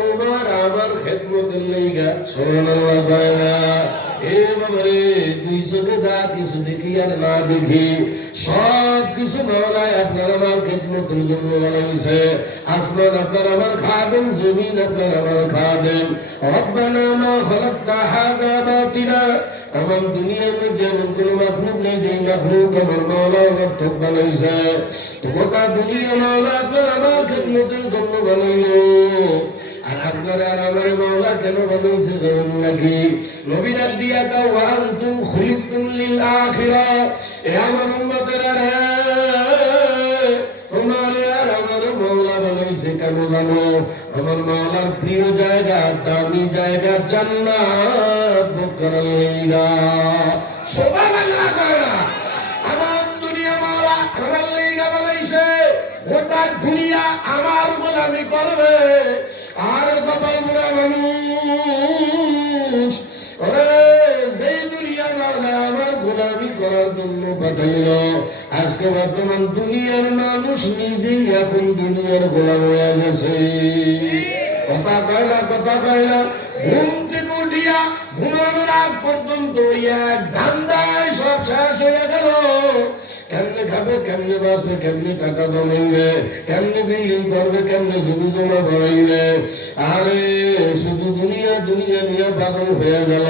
তোমার আমার খেদমতের লাইগা সুবহানাল্লাহ কয় না এ বাবারে দুই চোখে যা কিছু দেখি আর না দেখি সব কিছু মাওলায় আপনার আমার খেদমতের জন্য বানাইছে আসমান আপনার আমার খাদেম জমিন আপনার আমার খাদেম রব্বানা মা খালাকতা হাযা বাতিলা আমার দুনিয়ার মধ্যে এমন কোনো মাখলুক নেই যে মাখলুক আমার মাওলা অর্থক বানাইছে তো গোটা দুনিয়া মাওলা আপনার আমার খেদমতের জন্য বানাইলো আর আপনারা আর আমার মাওলা কেন বানাইছে জানেন নাকি নবী ডাক দিয়া দাও ওয়া আনতুম খুলিকতুম লিল আখিরা এ আমার উম্মতেরা রে তোমার আর আমার মাওলা বানাইছে কেন জানো আমার মাওলার প্রিয় জায়গা দামি জায়গা জান্নাত বুক করাইলা সুবহানাল্লাহ কইরা আমার দুনিয়া মাওলা আমার লাগা বানাইছে গোটা দুনিয়া আমার গোলামি করবে আর কপাল মোরা মানুষ ওরে যেই দুনিয়া মাওলা আমার গোলামি করার জন্য বানাইলো আজকে বর্তমান দুনিয়ার মানুষ নিজেই এখন দুনিয়ার গোলাম হয়ে গেছে কথা কয় না ঘুম থেকে উঠিয়া ঘুমানোর আগ পর্যন্ত এক ধান্দায় সব শেষ হয়ে গেল কেমনে খাবে কেমনে বাঁচবে কেমনে টাকা জমাইবে কেমনে বিল্ডিং করবে কেমনে জমি জমা বাড়াইবে আরে শুধু দুনিয়া দুনিয়া নিয়ে পাগল হয়ে গেল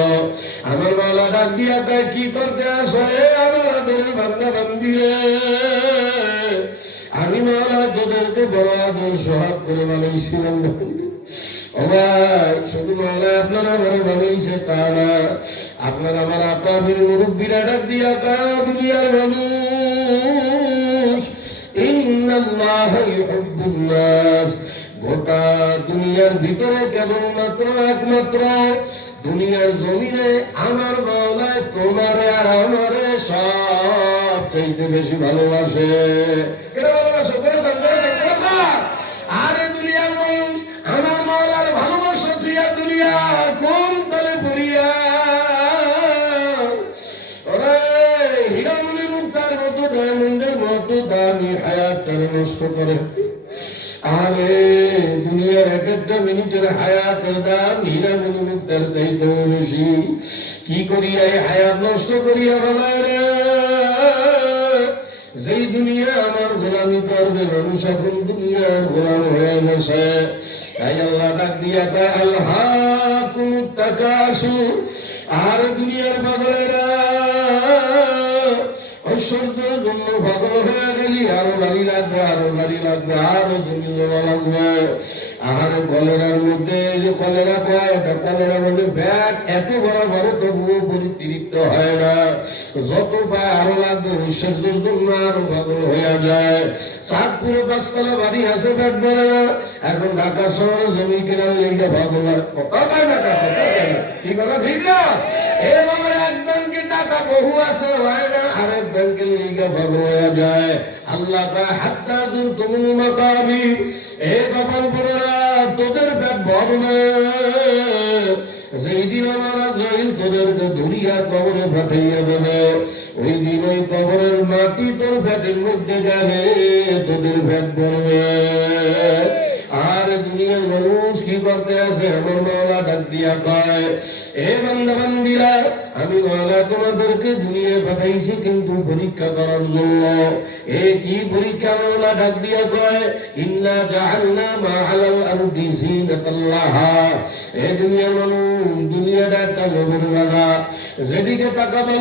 আমার মাওলা ডাক দিয়া কয় কি করতে আসো আমার আদরের বান্দা বান্দিরে আমি মাওলা তোদেরকে বড় আদর সোহাগ করে বানাইছিলাম ও ভাই শুধু মাওলা আপনারা বড় বানাইছে তা না আপনার আমার আকাবির মুরব্বীরা ডাক দিয়া কয় দুনিয়ার মানুষ ইন্নাল্লাহা ইউহিব্বুন নাস গোটা দুনিয়ার ভিতরে কেবলমাত্র একমাত্র দুনিয়ার জমিনে আমার মাওলা তোমারে আর আমারে সব চাইতে বেশি ভালোবাসে কেন ভালোবাসে আরে দুনিয়ার মানুষ আমার মাওলার ভালোবাসা দিয়া দুনিয়া কোন তলে পড়িয়া ওরে হীরামণি মুক্তার মতো ডায়মন্ডের মতো দামি হায়াতটারে নষ্ট করে আরে দুনিয়ার এক একটা মিনিটের হায়াতের দাম হীরামণি মুক্তার চাইতেও বেশি কি করিয়া এই হায়াত নষ্ট করিয়া বলায় রে যেই দুনিয়া আমার গোলামি করবে মানুষ এখন দুনিয়ার গোলাম হয়ে গেছে তাই আল্লাহ ডাক দিয়া কয় আলহাকুমুত তাকাসুর আর দুনিয়ার পাগলেরা ঐশ্বর্যের জন্য পাগল হয়ে গেলি আরো গাড়ি লাগবে আরো গাড়ি লাগবে আরো জমি জমা লাগবে আর কলেরার মধ্যে যে কলেরা পায় এটা কলেরার মধ্যে ব্যাগ এত বড় বড় তবুও পরিতৃপ্ত হয় না যত পায় আরো লাগবে ঐশ্বর্যের জন্য আরো পাগল হয়ে যায় চাঁদপুরে 5 তলা বাড়ি আছে ব্যাগ বলে না এখন ঢাকা শহরে জমি কেনার লেগে পাগল হয় কি কথা ঠিক না এভাবে এক ব্যাংকে টাকা বহু আছে হয় না আরেক ব্যাংকের লেগে পাগল হয়ে যায় আল্লাহ কয় হাত্তা যুরতুমুল মাকাবির এ কপাল পড়া তোদের পেট ভরবে যেই দিন আমার আজরাইল তোদেরকে দুনিয়া কবরে পাঠিয়ে দেবে ওই দিন ওই কবরের মাটি তোর পেটের মধ্যে গেলে তোদের পেট ভরবে আর দুনিয়ার মানুষ কি করতে আছে আমার মাওলা ডাক দিয়া কয় এ বান্দা বান্দিরা আমি মাওলা তোমাদেরকে দুনিয়ায় পাঠাইছি কিন্তু পরীক্ষা করার জন্য এ কি পরীক্ষা মাওলা ডাক দিয়া কয় ইন্না জাআলনা মা আলাল আরদি জিনাতাল্লাহা এ দুনিয়ার মানুষ দুনিয়াটা একটা লোভের জায়গা যেদিকে তাকাবো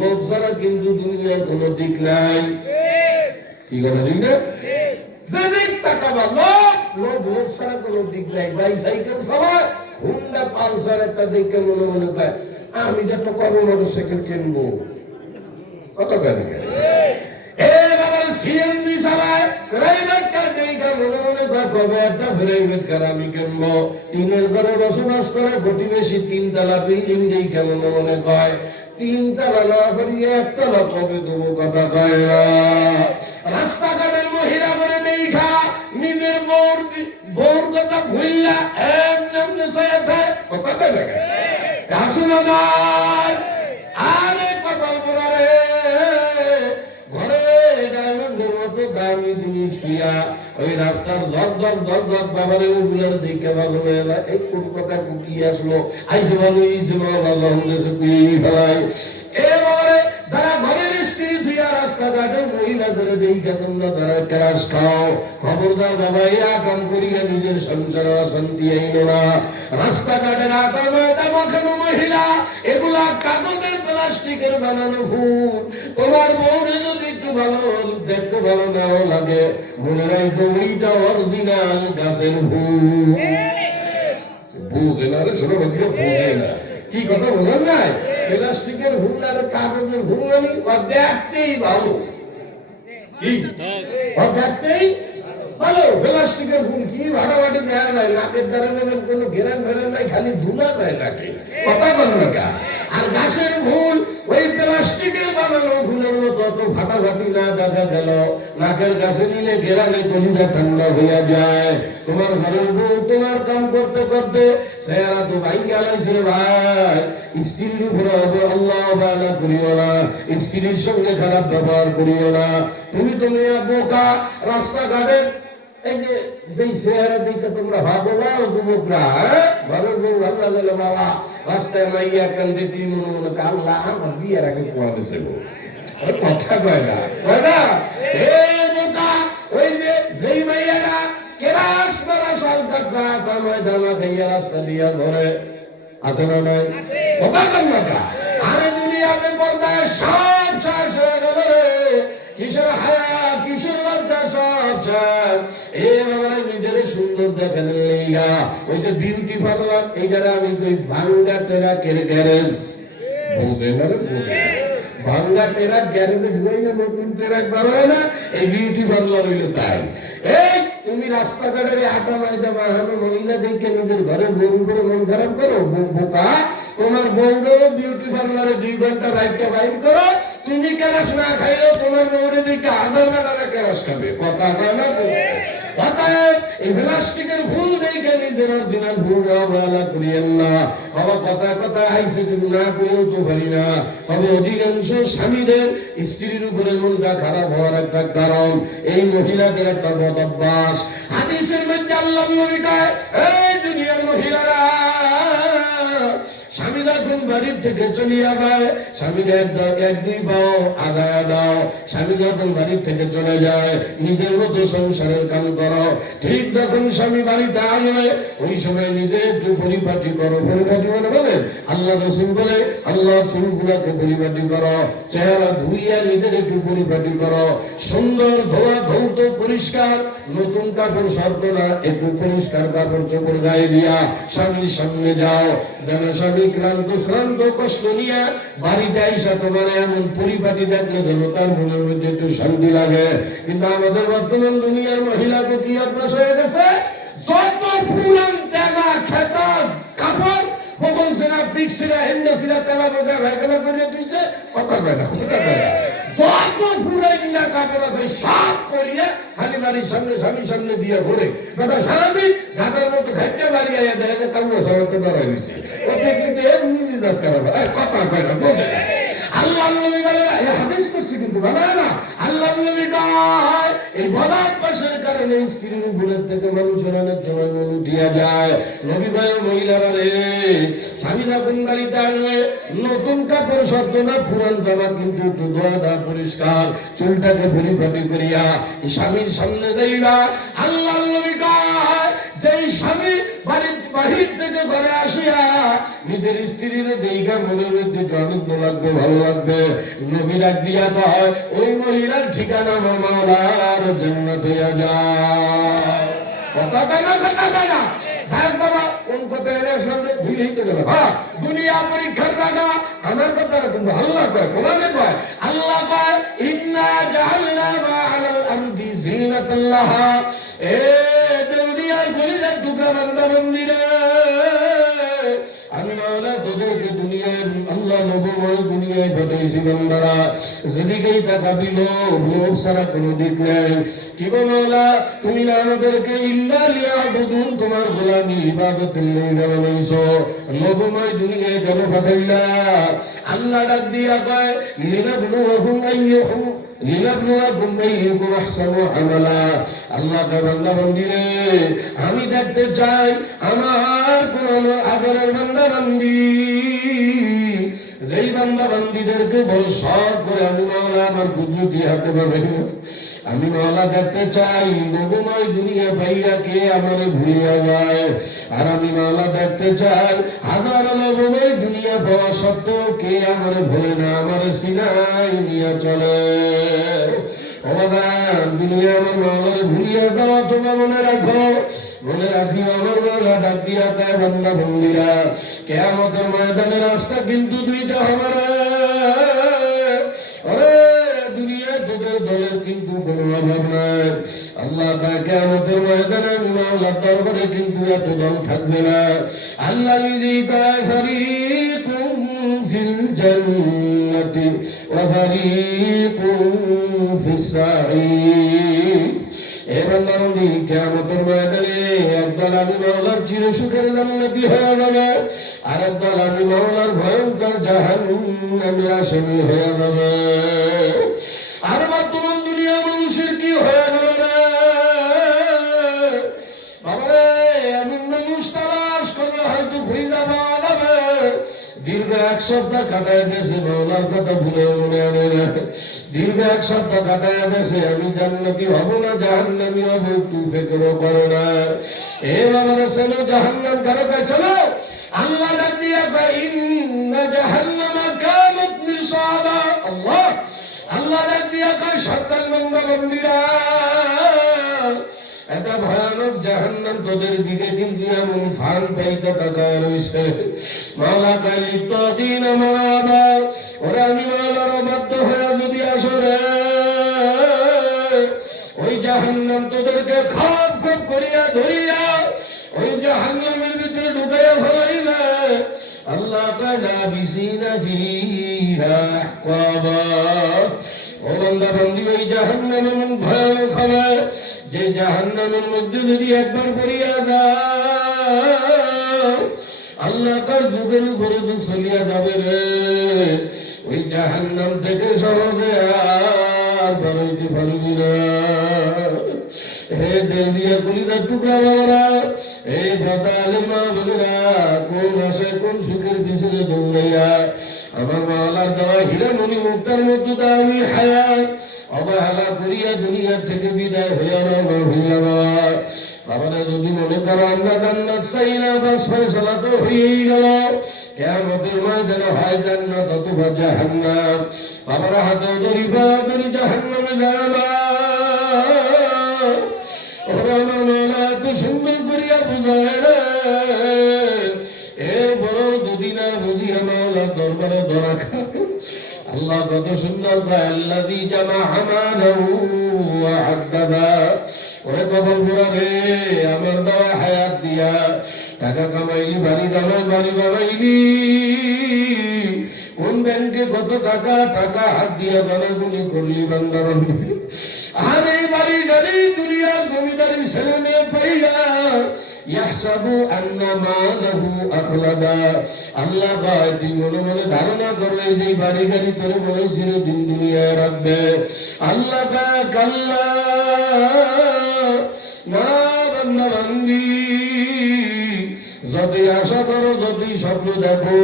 লোভ ছাড়া কিন্তু দুনিয়ার কোনো দিক নাই কি কথা ঠিক না যেদিক তাকাবো লোভ ছাড়া কোনো দিক নাই বাইসাইকেল চালায় হুন্ডা পালসার একটা দেখে মনে মনে কয় আমি যে একটা কম মোটরসাইকেল কিনবো কত গাড়ি সিএনজি চালায় প্রাইভেট কার দেখে মনে মনে কয় কবে একটা প্রাইভেট কার আমি কিনবো টিনের ঘরে বসবাস করে প্রতিবেশী 3 তলা বিল্ডিং দেখে মনে মনে কয় 3 তলা না করিয়ে 1 তলা কবে দেবো কথা কয় না রাস্তাঘাটের মহিলা করে দেখা নিজের বোর কথা ভুললা একদম নেশাতে কথা কয় না আসুন না আরে কপাল পোড়া রে ঘরে ডায়মন্ডের মতো দামি জিনিস দিয়া ওই রাস্তার ঝক বাবারে ওগুলার দিকে ভালো হয়ে যায় এই কোন কথা কুকি আসলো আইসে ভালো ইসে ভালো হলেছে কুই ফেলাই এ বাবারে যারা ঘরের স্ত্রী ধুইয়া রাস্তাঘাটে মহিলা ধরে দেখে তোমরা তারা ক্রাস খাও খবরদার বাবা ইয়া কাম করিয়া নিজের সংসার অশান্তি আইল না রাস্তাঘাটের আটা ময়দা মাখানো মহিলা এগুলা কাগজের প্লাস্টিকের বানানো ফুল তোমার বউরে যদি একটু ভালো দেখতে ভালো নাও লাগে মনে রাখো ওইটা অরিজিনাল গাছের ফুল বুঝে না রে শোনো বাকিটা বুঝে না কি কথা বোঝেন নাই প্লাস্টিকের ফুল আর কাগজের ফুল আমি দেখতেই ভালো কি দেখতেই ভালো প্লাস্টিকের ফুল কি ভাড়াবাড়ি দেয়া নাই নাকের দ্বারা নেবেন কোনো ঘেরান ফেরান নাই খালি ধুলা দেয় নাকি কথা বলবে কা আর গাছের ফুল ওই প্লাস্টিকের বানানো ফুলের মতো অত ফাটাফাটি না দেখা গেল নাকের কাছে নিলে ঘেরানে কলিজা ঠান্ডা হইয়া যায় তোমার ঘরের বউ তোমার কাম করতে করতে সেরা তো ভাই গেলাইছে ভাই স্ত্রীর উপরে হবে আল্লাহ বালা করিও না স্ত্রীর সঙ্গে খারাপ ব্যবহার করিও না তুমি বোকা রাস্তাঘাটে এই যে যেই চেহারা দিকে তোমরা ভাবো না যুবকরা ঘরের বউ আল্লাহ গেল বাবা রাস্তায় মাইয়া কান দেখি মনে মনে আল্লাহ আমার বিয়ের আগে কোয়া দিছে কথা কয় না এই বোকা ওই যে যেই মাইয়ারা কেরাস মারা শাল কাটরা কামাই দামা খাইয়া রাস্তা দিয়া ধরে আছে না নাই কথা কন না আরে দুনিয়াতে পর্দায় সব শেষ হয়ে গেল রে কিশোর হায়া কিশোর বাচ্চা সব শেষ এবারে নিজের সুন্দর দেখেন লেগা ওই যে বিউটি পার্লার এইটারে আমি কই ভাঙ্গা টেরা গ্যারেজ বুঝে না রে বুঝে ভাঙ্গা টেরা গ্যারেজে ঢুকাই না নতুন টেরা বার হয় না এই বিউটি পার্লার হইলো তাই এই তুমি রাস্তাঘাটের আটা ময়দা বাহানো মহিলা দেখে নিজের ঘরে বউ করে মন খারাপ করো বোকা তোমার বউরও বিউটি পার্লারে 2 ঘন্টা রাইটটা বাইর করো তুমি কেরাস না খাইও তোমার বউরে দেখে 1000 টাকা কেরাস খাবে কথা কয় না অতএব এই প্লাস্টিকের ফুল দেখে নিজের অরিজিনাল ফুল অবহেলা করিয়েন না বাবা কথা আইসে তুমি না করেও তো পারি না তবে অধিকাংশ স্বামীদের স্ত্রীর উপরে মনটা খারাপ হওয়ার একটা কারণ এই মহিলাদের একটা বদ অভ্যাস হাদিসের মধ্যে আল্লাহ নবী কয় এই দুনিয়ার মহিলারা স্বামী যখন বাড়ির থেকে চলিয়া যায় স্বামীরা 1-2 পাও আগায় দাও স্বামী যখন বাড়ির থেকে চলে যায় নিজের মতো সংসারের কাম করো ঠিক যখন স্বামী বাড়িতে আসবে ওই সময় নিজে একটু পরিপাটি করো পরিপাটি মানে বলেন আল্লাহ রসুল বলে আল্লাহ চুলগুলাকে পরিপাটি করো চেহারা ধুইয়া নিজের একটু পরিপাটি করো সুন্দর ধোয়া ধৌত পরিষ্কার নতুন কাপড় সরতো না একটু পরিষ্কার কাপড় চোপড় গায়ে দিয়া স্বামীর সামনে যাও যেন স্বামী ক্লান্ত শ্রান্ত কষ্ট নিয়ে বাড়িতে আইসা তোমার এমন পরিপাটি দেখলে যেন তার মনের মধ্যে একটু শান্তি লাগে কিন্তু আমাদের বর্তমান দুনিয়ার মহিলা তো কি অভ্যাস হয়ে গেছে যত পুরান তেলা খেত কাপড় বগল সেনা পিক সেনা হেন্ডা সেনা তেলা বোঝা রায়খানা করে তুলছে কথা কয় না যত পুরাই না কাপড় আছে সব করিয়া খালি বাড়ির সামনে স্বামীর সামনে দিয়ে ঘুরে বেটা সারাদিন ঘাটার মতো ঘাটতে বাড়ি আইয়া দেখা যায় কামড় সামনে দাঁড়ায় রয়েছে ও দেখলে এমনি মিজাজ খারাপ কথা কয় না বোঝে না আল্লাহ নবী বলে হাদিস করছি কিন্তু বানায় না আল্লাহ নবী কয় এই বলার পাশের কারণে স্ত্রীর উপরের থেকে মানুষের অনেক সময় মন উঠিয়া যায় নবী কয় মহিলারা রে স্বামীরা কোন বাড়িতে আসবে নতুন কাপড় শব্দ না পুরান জামা কিন্তু একটু ধোয়া পরিষ্কার চুলটাকে পরিপাটি করিয়া স্বামীর সামনে যাইবা আল্লাহ নবী কয় যেই স্বামী বাহির থেকে ঘরে আসিয়া নিজের স্ত্রীর দেখা মনের মধ্যে আনন্দ লাগবে ভালো লাগবে নবী ডাক দিয়া কয় ওই মহিলার ঠিকানা আমার মাওলার জান্নাত হইয়া যায় কথা কয় না যাক বাবা কোন কথা এর সামনে ভুলেই তো গেল দুনিয়া পরীক্ষার জায়গা আমার কথা কিন্তু আল্লাহ কয় কোরআনে কয় আল্লাহ কয় ইন্না জাআলনা মা আলাল আরদি জিনাতাল লাহা এ দুনিয়ায় গলির টুকরা বান্দা বন্দিরে আমি মাওলা তোদেরকে দুনিয়ার আল্লাহ লোভময় দুনিয়ায় পাঠাইছি বান্দারা, যেদিকেই তাকাবি লোভ ছাড়া কোনো দিক নেই। কি গো মাওলা, তুমি না আমাদেরকে ইল্লা লিয়াবুদুন তোমার গোলামি ইবাদতের লাইগা বানাইছো, লোভময় দুনিয়ায় কেন পাঠাইলা? আল্লাহ ডাক দিয়া কয় লিনাবলুয়াকুম আইয়ুকুম আহসানু আমালা। আল্লাহ কয় বান্দা বান্দিরে, আমি দেখতে চাই আমার কোন আদরের বান্দা বান্দি, যেই বান্দা বান্দিদেরকে বড় শখ করে আমি মাওলা আমার কুদরতি হাতে পাবে। আমি মাওলা দেখতে চাই লোভময় দুনিয়া পাইয়া কে আমারে ভুলিয়া যায়, আর আমি মাওলা দেখতে চাই আমার লোভময় দুনিয়া পাওয়া সত্ত্বেও কে আমারে ভুলে না, আমারে সিনাই নিয়ে চলে। দুনিয়া আমার মাওলারে ভুলিয়া দাও, তোমরা মনে রাখো, মনে রাখিও আমার মাওলা ডাক দিয়া কয় বান্দা বন্দিরা, কিয়ামতের ময়দানে রাস্তা কিন্তু দুইটা হবে রে। আরে দুনিয়া তোদের দলের কিন্তু কোনো অভাব নাই। আল্লাহ কয় কিয়ামতের ময়দানে আমি মাওলার দরবারে কিন্তু এত দল থাকবে না। আল্লাহ নিজেই কয় ফারিকুম ফিল জান্নাতি ওয়া ফারিকুম ফিস সাঈর। এবার নারী কিয়ামতের ময়দানে একদল আমি মাওলার চির সুখের জান্নাতি হয়ে যাবে, আর একদল আমি মাওলার ভয়ঙ্কর জাহান্নামের আসামি হয়ে যাবে। আর বর্তমান দুনিয়া মানুষের কি হয়ে গেল রে বাবা, এমন মানুষ তালাশ করলে হয়তো খুঁজে পাওয়া যাবে। দীর্ঘ এক সপ্তাহ কাটায় গেছে, মাওলার কথা ভুলে মনে আনে না। দীর্ঘ এক সপ্তাহ কাটায় গেছে, আমি জান্নাতি হব না জাহান্নামি হব, একটু ফিকরও করে না। এ বাবারা চলো জাহান্নাম কারো কাছে চলো। আল্লাহ ডাক দিয়া কয় ইন্না জাহান্নামা কানাত মিরসাদা। আল্লাহ আল্লাহ ডাক দিয়া কয় সাবধান বান্দা বান্দীরা, একটা ভয়ানক জাহান্নাম তোদের দিকে কিন্তু এমন ফান পাইতে তাকায় রয়েছে। মাওলা কয় লিত্তাদিন আমারা, ওরা আমি মাওলার অবাধ্য হয়ে যদি আসো রে, ওই জাহান্নাম তোদেরকে খপ খপ করিয়া ধরিয়া ওই জাহান্নামের ভিতরে ঢুকাইয়া ফেলাই না। আল্লাহ কয় লাবিসিনা ফিহা আহকাবা। ও বান্দা বান্দি, ওই জাহান্নাম এমন ভয়ানক হবে যে জাহান্নামের মধ্যে যদি একবার পড়িয়া যায়, আল্লাহ তার যুগের উপরে যুগ চলিয়া যাবে রে। ওই জাহান্নাম থেকে সহজে আর বেরোইতে পারবি না। হে দেল দিয়া কলিজার টুকরা বাবারা, এই দাদা আলেম মা বোনেরা, কোন আসে কোন সুখের পিছনে দৌড়াইয়া আমার মাওলার দেওয়া হীরামণি মুক্তার মতো দামি হায়াত অবহেলা করিয়া দুনিয়া থেকে বিদায় হইয়া রওনা হইয়া বাবারা, যদি মনে করো আমরা জান্নাত চাই না, বাস ফয়সালা তো হয়েই গেল। কিয়ামতের ময়দানে হয় জান্নাত অথবা জাহান্নাম। বাবারা হাতেও দড়ি পা দড়ি জাহান্নামে যাবা। ওরা আমার মাওলা এত সুন্দর করিয়া বুঝায় রে, এর বড় যদি না বুঝিয়া মাওলার দরবারে ধরা খায়। আল্লাহ কত সুন্দর কয় আল্লাযী জামাআ মালাহু ওয়া আদ্দাদা। ওরে কবল পুরা রে, আমার দেওয়া হায়াত দিয়া টাকা কামাইলি, বাড়ি বাড়ি বানাইলি, কোন ব্যাংকে কত টাকা টাকা হাত দিয়া বানাগুলি করলি বান্দা বান্দি। আর এই বাড়ি গাড়ি দুনিয়ার জমিদারি ছেলে মেয়ে পাইয়া ইয়াহসাবু আন্না মালাহু আখলাদা। আল্লাহ কয় তুই মনে মনে ধারণা করলে যে বাড়ি গাড়ি তোরে মনে ছিল দিন দুনিয়ায় রাখবে। আল্লাহ কয় কাল্লা না বান্দা বান্দি, যতই আশা করো যতই স্বপ্ন দেখো,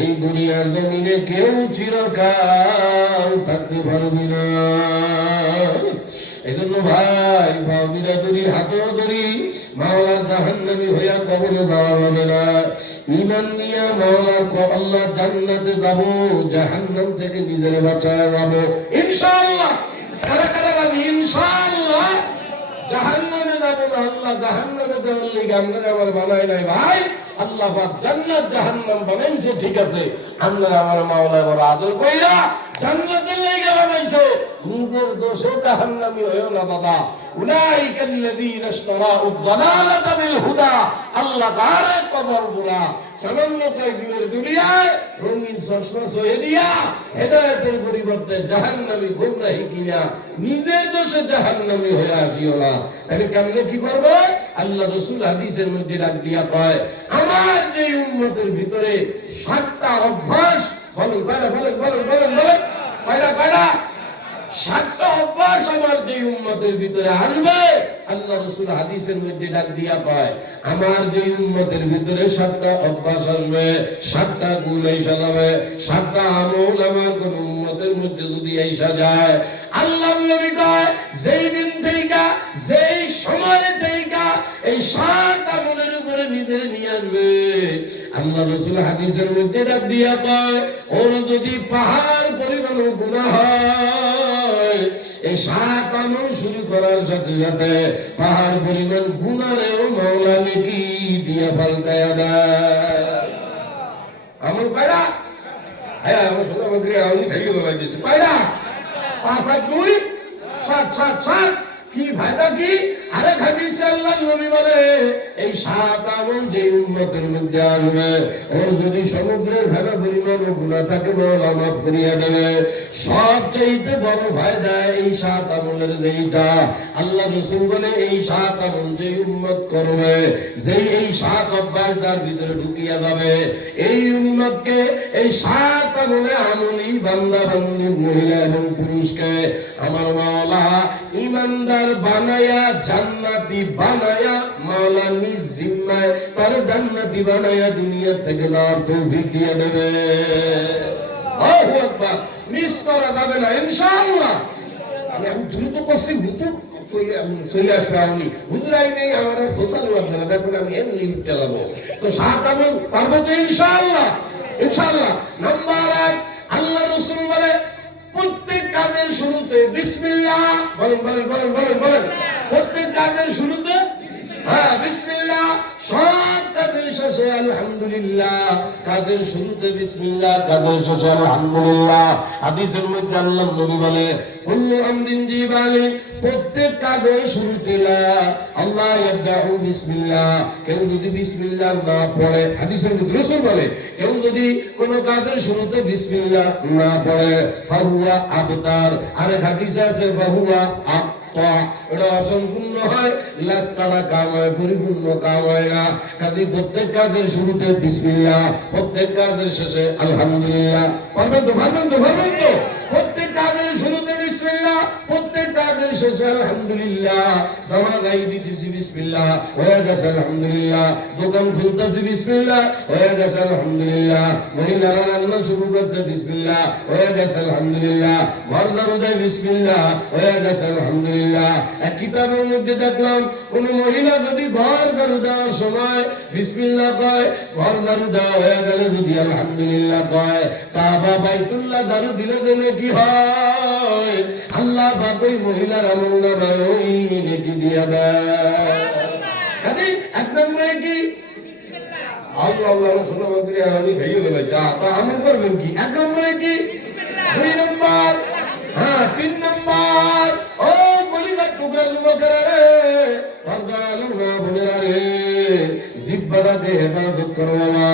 এই দুনিয়ার জমিনে কেউ চিরকাল থাকতে পারবি না। এই জন্য ভাই বাউদিরা ধরি হাতও ধরি মাওলার জাহান্নামী হইয়া কবরে যাওয়া হবে না। ঈমান নিয়া মাওলার আল্লাহ জান্নাতে যাব, জাহান্নাম থেকে নিজের বাঁচায় যাব ইনশাআল্লাহ। কারা কারা আমি ইনশাআল্লাহ জাহান্নামে যাব না। আল্লাহ জাহান্নামে দেওয়ার লিগে আমরা আমার বানাই নাই ভাই। আল্লাহ পাক জান্নাত জাহান্নাম বানাইছে ঠিক আছে, আমরা আমার মাওলা বড় আদর কইরা জান্নাতের লাগা বানাইছে, নিজের দোষে জাহান্নামী হয়ো না বাবা। উলাইকাল্লাযীনা ইশতারাউ আদ-দালালাতা বিল হুদা, আল্লাহ গারে কবর বুড়া সামান্য কয়েকদিনের দুনিয়ায় রঙিন চশমা সয়ে দিয়া হেদায়েতের পরিবর্তে জাহান্নামী গোমরাহি কিনা নিজের দোষে জাহান্নামী হয়ে আসিও না। এর কারণে কি করবে? আল্লাহ রাসূল হাদিসের মধ্যে ডাক দিয়া কয়, আমার যে উম্মতের ভিতরে 7টা অভ্যাস, বলেন কয়টা, বলেন বলেন বলেন বলেন কয়টা 7টা অভ্যাস আমার যে উম্মতের ভিতরে আসবে, আল্লাহ রাসূল হাদিসের মধ্যে ডাক দিয়া কয়, আমার যে উম্মতের ভিতরে 7টা অভ্যাস আসবে, 7টা গুণ আইসা যাবে, 7টা আমল আমার কোন উম্মতের মধ্যে যদি আইসা যায়, আল্লাহ নবী কয় যেই দিন থেকে যেই সময় থেকে এই 7 আমলের উপরে নিজের নিয়ে আসবে, আল্লাহ রাসূল হাদিসের মধ্যে ডাক দিয়া কয়, ওর যদি পাহাড় পরিমাণ গুনাহ হয়, এই 7 আমল শুরু করার সাথে সাথে পাহাড় পরিমাণ গুনাহও মাওলা নেকি দিয়া পাল্টায়া দেয়। আমল কয়টা? হ্যাঁ, আমার শোনা বকরি আউলি খাইয়ে বলা দিয়েছে কয়টা? 5 আর 2 7 কি ফায়দা কি? আরে হাদিসে আল্লাহ নবী বলে এই 7 আমল যে উম্মতের মধ্যে আসবে, ওর যদি সমুদ্রের ভাটা পরিমাণ গুনাহ থাকে মাওলা মাফ করিয়া দেবে। সবচেয়ে বড় ফায়দা এই 7 আমলের যেইটা, আল্লাহ রাসূল বলে এই 7 আমল যে উম্মত করবে, যেই এই 7 অভ্যাসটার ভিতরে ঢুকিয়া যাবে, এই উম্মতকে এই 7 আমলে আমলি বান্দা বান্দি মহিলা এবং পুরুষকে আমার মাওলা ইমানদার বানায়া জান্নাতি বানায়া মাওলা নিজ জিম্মায় তার জান্নাতি বানায়া দুনিয়া থেকে নেওয়ার তৌফিক দিয়ে দেবে। আল্লাহু আকবার। মিস করা যাবে না ইনশাআল্লাহ। আমি দ্রুত করছি, হুজুর চলে আসবে, আমি হুজুরাই নেই আমার ফসল লাগবে না, তারপরে আমি এমনি উঠতে যাবো। তো 7 আমল পারবো তো ইনশাআল্লাহ। ইনশাআল্লাহ। নাম্বার 1, আল্লাহ রাসূল বলে প্রত্যেক কাজের শুরুতে বিসমিল্লাহ, বলেন বলেন বলেন বলেন বলেন, প্রত্যেক কাজের শুরুতে হ্যাঁ বিসমিল্লাহ, সব কাজের শেষে আলহামদুলিল্লাহ। কাজের শুরুতে বিসমিল্লাহ, কাজের শেষে আলহামদুলিল্লাহ। হাদিসের মধ্যে আল্লাহ নবী বলে কুল্লু আমরিন জিবালি, প্রত্যেক কাজের শুরুতে লা আল্লাহ ইয়াবদাউ বিসমিল্লাহ। কেউ যদি বিসমিল্লাহ না পড়ে, হাদিসের মধ্যে রাসূল বলে কেউ যদি কোন কাজের শুরুতে বিসমিল্লাহ না পড়ে ফাহুয়া আবতার। আরে হাদিস আছে ফাহুয়া আত্তা, এটা অসম্পূর্ণ হয়, লাস্টারা কাম হয়, পরিপূর্ণ কাম হয় না। কাজে প্রত্যেক কাজের শুরুতে বিসমিল্লাহ, প্রত্যেক কাজের শেষে আলহামদুলিল্লাহ। পারবেন তো পারবেন তো পারবেন তো? প্রত্যেক কাজের শুরুতে বিসমিল্লাহ, প্রত্যেক কাজের শেষে আলহামদুলিল্লাহ। জামা গায়ে দিতেছি বিসমিল্লাহ, হয়ে গেছে আলহামদুলিল্লাহ। দোকান খুলতেছি বিসমিল্লাহ, হয়ে গেছে আলহামদুলিল্লাহ। মহিলারা রান্না শুরু করছে বিসমিল্লাহ, হয়ে গেছে আলহামদুলিল্লাহ। ঘর ঝাড়ু দেয় বিসমিল্লাহ, হয়ে গেছে আলহামদুলিল্লাহ। এক কিতাবের মধ্যে দেখলাম কোন মহিলা যদি ঘর ঝাড়ু দেওয়ার সময় বিসমিল্লাহ কয়, ঘর ঝাড়ু দেওয়া হয়ে গেলে যদি আলহামদুলিল্লাহ কয়, কাবা বাইতুল্লাহ ঝাড়ু দিলে দিলে কি হয়? আল্লাহ পাক ওই মহিলার আমলনামায় ওই নেকি দিয়া দেয়। কাজে 1 নম্বরে কি বিসমিল্লাহ, আল্লাহ আল্লাহ শোনা বকরি আমি খাইয়ে গেলে চা তা আমল করবেন কি? 1 নম্বরে কি বিসমিল্লাহ। 2 নম্বর হ্যাঁ 3 নম্বর ও কলিজার টুকরা যুবকেরা রে, পর্দালু না বোনেরা রে, জিহ্বাটাকে হেফাজত করো বাবা।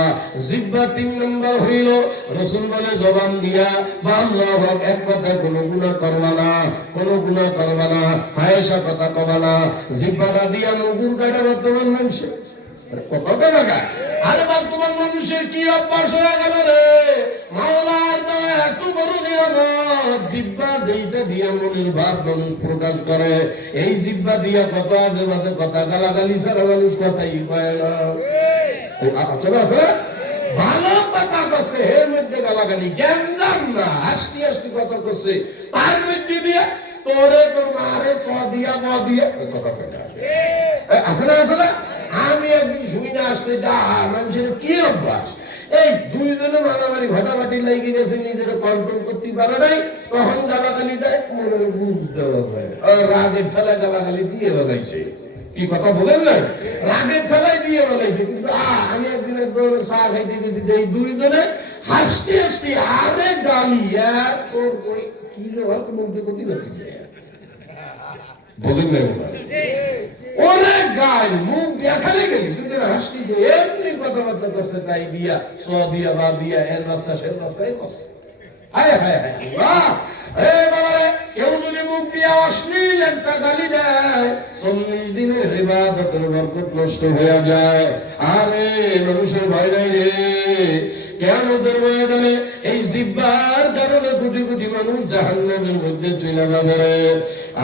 জিহ্বা 3 নম্বর হইল রাসূল বলে জবান দিয়া বা আল্লাহ পাক এক কথা কোনো গুনাহ করবা না, কোনো গুনাহ করবা না, ফাহিশা কথা কবা না। জিহ্বাটা দিয়া মুগুর কাটা বর্তমান মানুষের কত টাকা। আরে বর্তমান মানুষের কি অভ্যাস হয়ে গেল রে, মাওলার দেওয়া এত বড় নিয়ামত, জিহ্বা যেইটা দিয়া মনের ভাব মানুষ প্রকাশ করে, এই জিহ্বা দিয়া কত আজে বাজে কথা, গালাগালি ছাড়া মানুষ কথাই কয় না। চলে আসে ভালো কথা করছে, এর মধ্যে গালাগালি, জ্ঞান জান না, হাসতে হাসতে কথা করছে, তার মধ্যে দিয়ে তোরে তোর মারে ছ দিয়া ব দিয়ে কথা কয় না। আসলে আসলে আমি একদিন শুনি না আসতে যা মানুষের কি অভ্যাস, এই 2 জনে মারামারি ভাটাভাটি লেগে গেছে, নিজের কন্ট্রোল করতে পারে নাই, তখন গালাগালি দেয়, মনে বুঝ দেওয়া যায়, রাগের ঠেলা গালাগালি দিয়ে বাজাইছে। কি কথা বলেন নাই? রাগে ফেলাই দিয়ে বলেছে, কিন্তু আমি একদিন একবার চা খাইতে গেছি, এই দুইজনে হাসতে হাসতে আরে গালি তোর ওই কি রে তো মুখ দিয়ে করতে পারছিস বলেন নাই? ওরে গাল মুখ দেখালে গেলি দুইজনে হাসতেছে, এমনি কথাবার্তা করছে, তাই দিয়া স দিয়া বা দিয়া এর রাস্তা সে রাস্তায় করছে। হায় হায় হায় বাহ! কেউ যদি মুখ দিয়ে অশ্লীল একটা গালি দেয় 40 দিনের ইবাদতের বরকত নষ্ট হয়ে যায়। আরে মানুষের ভয় নাই রে, কিয়ামতের ময়দানে এই জিহ্বার কারণে কোটি কোটি মানুষ জাহান্নামের মধ্যে চলে যাবে রে।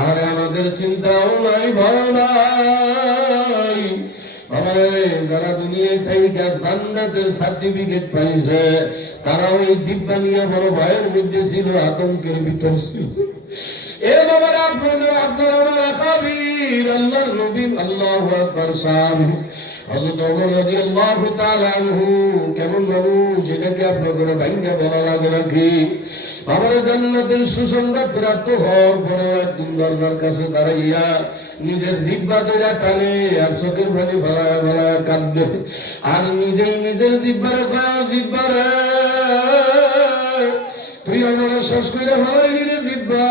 আর আমাদের চিন্তাও নাই, ভয় নাই। যারা দুনিয়ায় থেকে জান্নাতের সার্টিফিকেট পাইছে তারা ওই জিহ্বা নিয়ে বড় ভয়ের মধ্যে ছিল, আতঙ্কের ভিতর ছিল। এ বাবার আপনারা আমার আকাবির আল্লাহর নবী আল্লাহু আকবার সাহেব হযরত ওমর রাদিয়াল্লাহু তাআলা আনহু কেমন মানুষ এটাকে আপনাদের ভাঙ্গা বলা লাগে নাকি? বাবার জান্নাতের সুসংবাদ প্রাপ্ত হওয়ার পরে একদিন দরজার কাছে দাঁড়াইয়া নিজের জিহ্বা ধরে টানে আর চোখের পানি ফেলায় ফেলায় কাঁদবে, আর নিজেই নিজের জিহ্বারে কয়, জিহ্বারে তুই আমার শেষ করে ফেলাইলি রে জিহ্বা।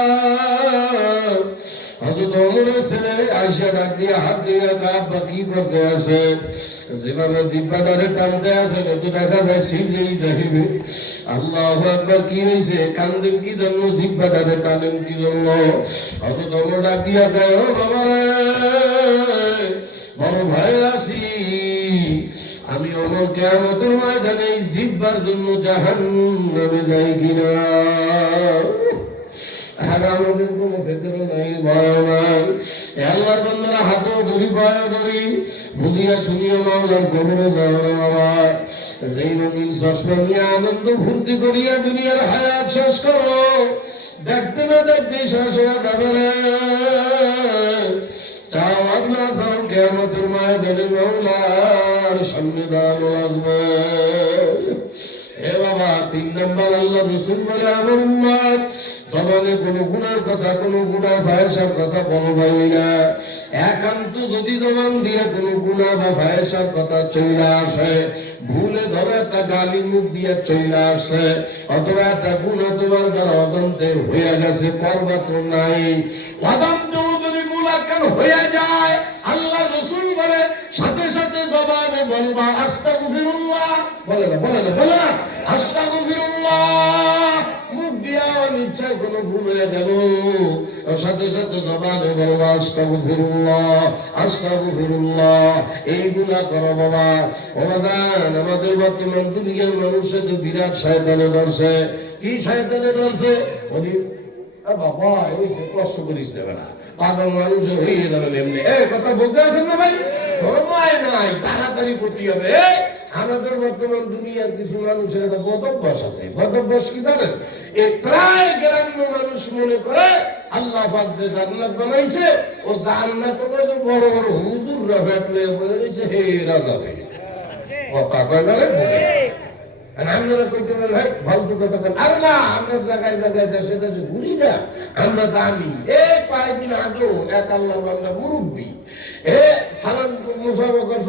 হযরত ওমরের ছেলে আয়েশা ডাক দিয়ে হাত দিয়ে আব্বা কি করতে আছে? যেভাবে জিহ্বা ধরে টানতে আছে কত দেখা যায় শিখেই যাইবে। আল্লাহু আকবার, কি হয়েছে? কান্দেন কি জন্য? জিহ্বা ধরে টানেন কি জন্য? হযরত ওমর ডাক দিয়া কয়, ও বাবা রে, বড় ভয় আছি আমি ওমর, কিয়ামতের ময়দানে এই জিহ্বার জন্য জাহান্নামে যাই কিনা। আমাদের কোনো ফেতর নাই, ভয় নাই। আল্লাহর বান্দারা হাতও ধরি পায়ে ধরি বুঝিয়া শুনিয়া মাওলার কবরে যাও রে বাবা। যেই রঙিন চশমা নিয়ে আনন্দ ফুর্তি করিয়া দুনিয়ার হায়াত শেষ করো, দেখতে না দেখতে শেষ হয়ে যাবে রে। চাও আপনার চাও কিয়ামতের ময়দানে মাওলার সামনে দাঁড়ানো লাগবে। হে বাবা, 3 নম্বর আল্লাহ রাসূল বলে আমার উম্মত জবানে কোনো গুনার কথা, কোনো গুনাহ ফাহিশার কথা বলবাই না। একান্ত যদি জবান দিয়ে কোনো গুনাহ বা ফাহিশার কথা চলে আসে, ভুলে ধরে একটা গালি মুখ দিয়ে চলে আসে, অথবা একটা গুনাহ তোমার দ্বারা অজান্তে হয়ে গেছে, করবা তো নাই, অজান্তে যদি মুলাকান হয়ে যায়, আল্লাহ রাসূল বলে সাথে সাথে জবানে বলবা আস্তাগফিরুল্লাহ। বলে না, বলে না, বলে না, আস্তাগফিরুল্লাহ। মুখ দিয়া অনিচ্ছায় কোনো ভুল হয়ে গেল, সাথে সাথে জবানে বলবা আস্তাগফিরুল্লাহ, আস্তাগফিরুল্লাহ। এই গুনাহ করো বাবা। ওবাদান আমাদের বর্তমান দুনিয়ার মানুষের তো বিরাট শয়তানে ধরছে। কি শয়তানে ধরছে? বাবা ওই সে কষ্ট করিস দেবে না, পাগল মানুষ হয়ে যাবেন এমনি। কথা বুঝতে আছেন না ভাই? সময় নাই, তাড়াতাড়ি করতে হবে। আমাদের বর্তমান দুনিয়ার কিছু মানুষের একটা বদভ্যাস আছে। বদভ্যাস কি জানেন? এই প্রায় গ্রাম্য মানুষ মনে করে আল্লাহ পাক যে জান্নাত বানাইছে, ও জান্নাত তো বড় বড় হুজুররা ব্যাপলে বলেছে হে রাজা ভাই। কথা কয় না রে? আমরা কইতে পারি ভাই ফালতু কথা বল। আর না, আমরা জায়গায় জায়গায় দেশে দেশে ঘুরি না, আমরা জানি। কয়েকদিন আগেও এক আল্লাহ বান্দা মুরব্বী সালাম মুসাফা